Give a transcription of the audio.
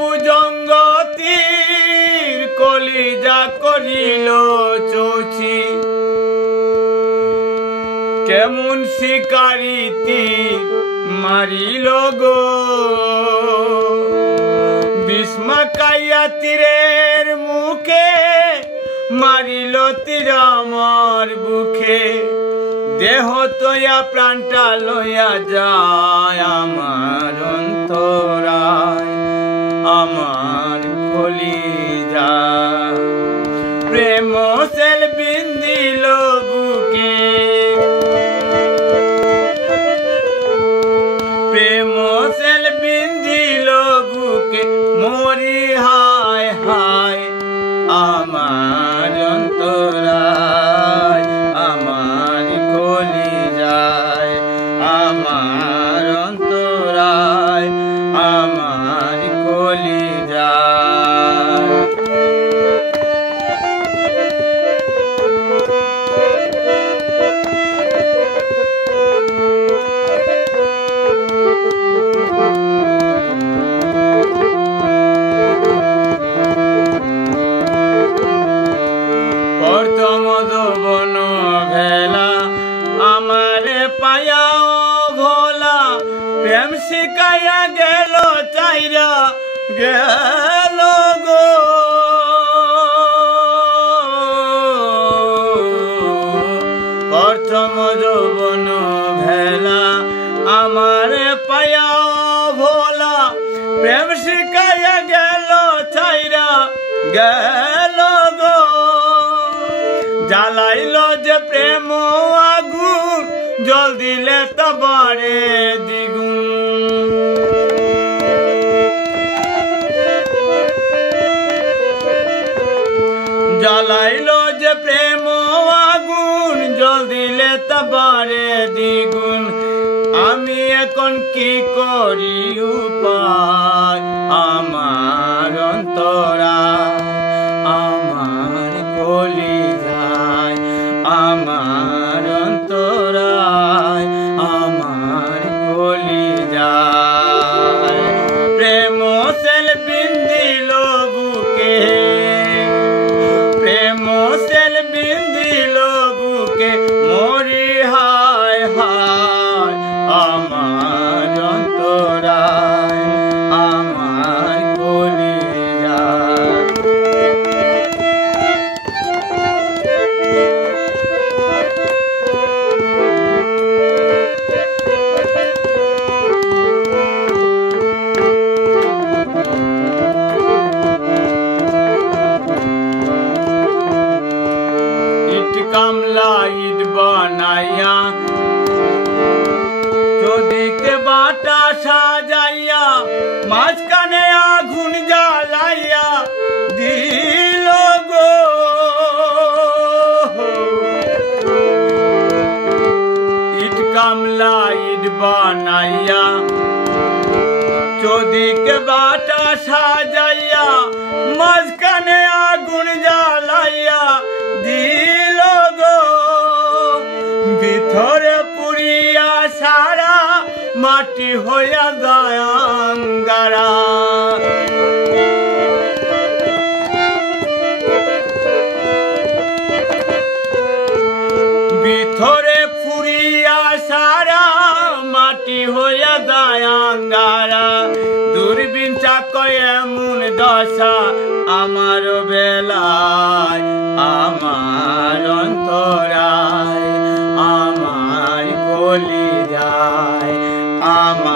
ভুজঙ্গতির কলিজা করিল চৌচি কেমন শিকারি তীর মারিল গো বিস্মাকাইয়া তীরের মুখে মারিল তীর আমার বুকে দেহ তোয়া প্রাণটা লইয়া যায় আমার অন্তরায় আমার কলিজা প্রেম সেল বিন্দিল বুকে প্রেম সেল বিন্দিল বুকে মরি হায় হায় আমার অন্তরায় আমার কলিজায় আমার অন্তরায় আমার কলিজায় প্রথম দবন ভেলা আমারে পায়া ভোলা প্রেম শিকাইয়া গেল চাইরা গেল গো প্রথম দবন ভেলা আমারে পায়া ভোলা প্রেম শিকাইয়া গেল চাইরা গেল গো জ্বালাইল যে প্রেম আগুন জল দিলে তা বাড়ে দ্বিগুণ জ্বালাইল যে প্রেম আগুন জল দিলে তা বাড়ে দ্বিগুণ আমি এখন কি করি উপায় আমার অন্তরায় আমার কলিজায় আমার অন্তরায় আমার কলিজায় প্রেম সেল বিন্দিল বুকে প্রেম সেল বিন্দিল বুকে মরি হায় হায় আমার অন্তরায় আমার কলিজায় কামলা ইট বানাইয়া চোদিকে বাটা সাজাইয়া মাঝখানে আগুন জ্বালাইয়া দিল গো ইট কামলা ইট বানাইয়া চোদিকে বাটা সাজাইয়া মাঝখানে আগুন জ্বালাইয়া দিল গো ভিতরে পুরিয়া সারা মাটি হইয়া যায় আঙ্গারা ভিতরে পুরিয়া সারা মাটি হইয়া যায় আঙ্গারা দূরবীন চাকয় এমন দশা আমার বেলায় আমার অন্তরায় আমার কলিজায় আমার